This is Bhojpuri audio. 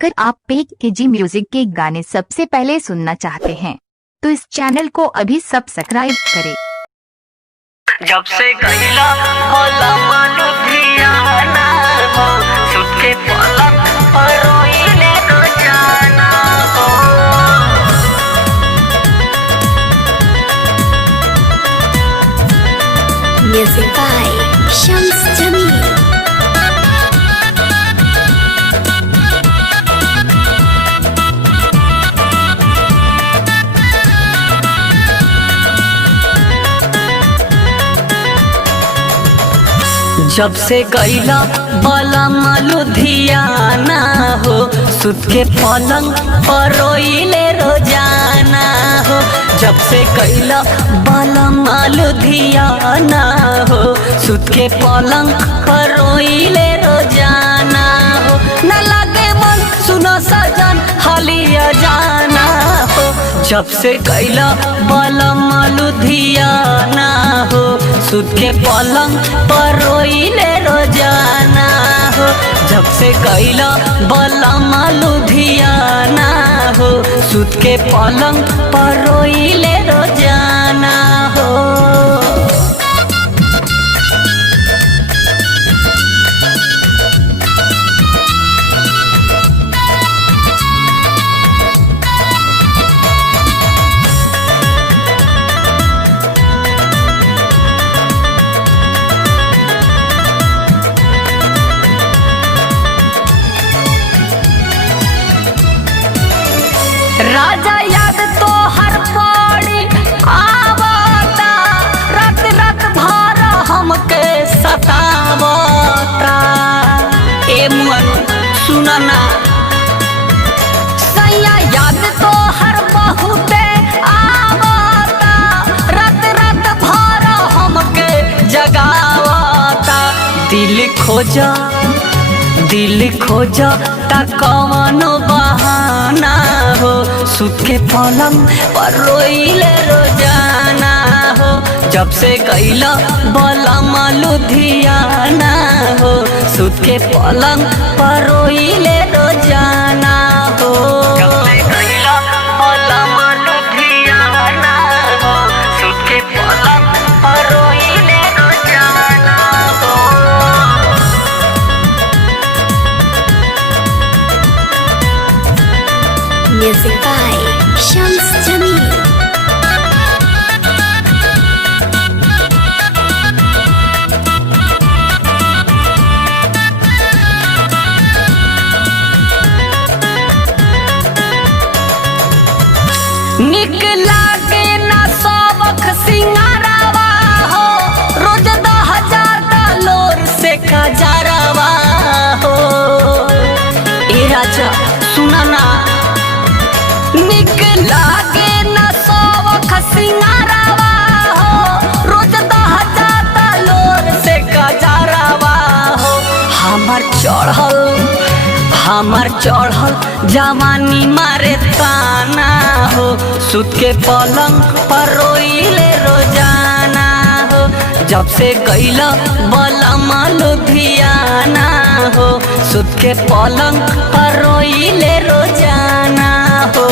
अगर आप PKG म्यूजिक के गाने सबसे पहले सुनना चाहते हैं तो इस चैनल को अभी सब्सक्राइब करें। जब से गईला होला लुधियाना हो, सुत के पलंग पर रोइले रोजाना हो। Music by Shams Jamil. जब से गईला बलम लुधियाना हो, सुत के पलंग पर रोइले रोजाना हो। जब से गईला बलम लुधियाना हो, सुत के पलंग पर रोइले रोजाना हो। न लगे मन सुनो सजन हालिया जाना हो। जब से गईला बलम लुधियाना हो, सुत के पलंग पर रोइले रोजाना हो। जब से गईला बलम लुधियाना हो, सुत के पलंग पर रोइले रोजाना हो। राजा याद तो हर पड़ी आवता, रात रात भर हमके सतावता। ए मन सुनना सैया याद तो हर बहुते आवता, रात रात भर हमके जगावता। दिल खोजा ता कवनो बहाना हो, सुत के पलंग पर रोइले रोजाना हो। जब से गईला बलम लुधियाना हो, सुत के पलंग पर रोइले रोजाना हो। जब से गईला बलम लुधियाना हो, सुत के पलंग पर रोइले रोजाना हो। Music by Shams Jamil. निक लागे ना सबक सिंगारावा हो, रोज 10,000 डॉलर से खजारावा हो। ए राजा सुना ना, निक लागे ना सबक सिंगारावा हो, रोज 10,000 डॉलर से खजारावा हो। हमर चढ़ल जवानी मारे ताना हो, सुत के पलंग पर रोइले रोजाना हो। जब से गईला बलम लुधियाना हो, सुत के पलंग पर रोइले रोजाना हो।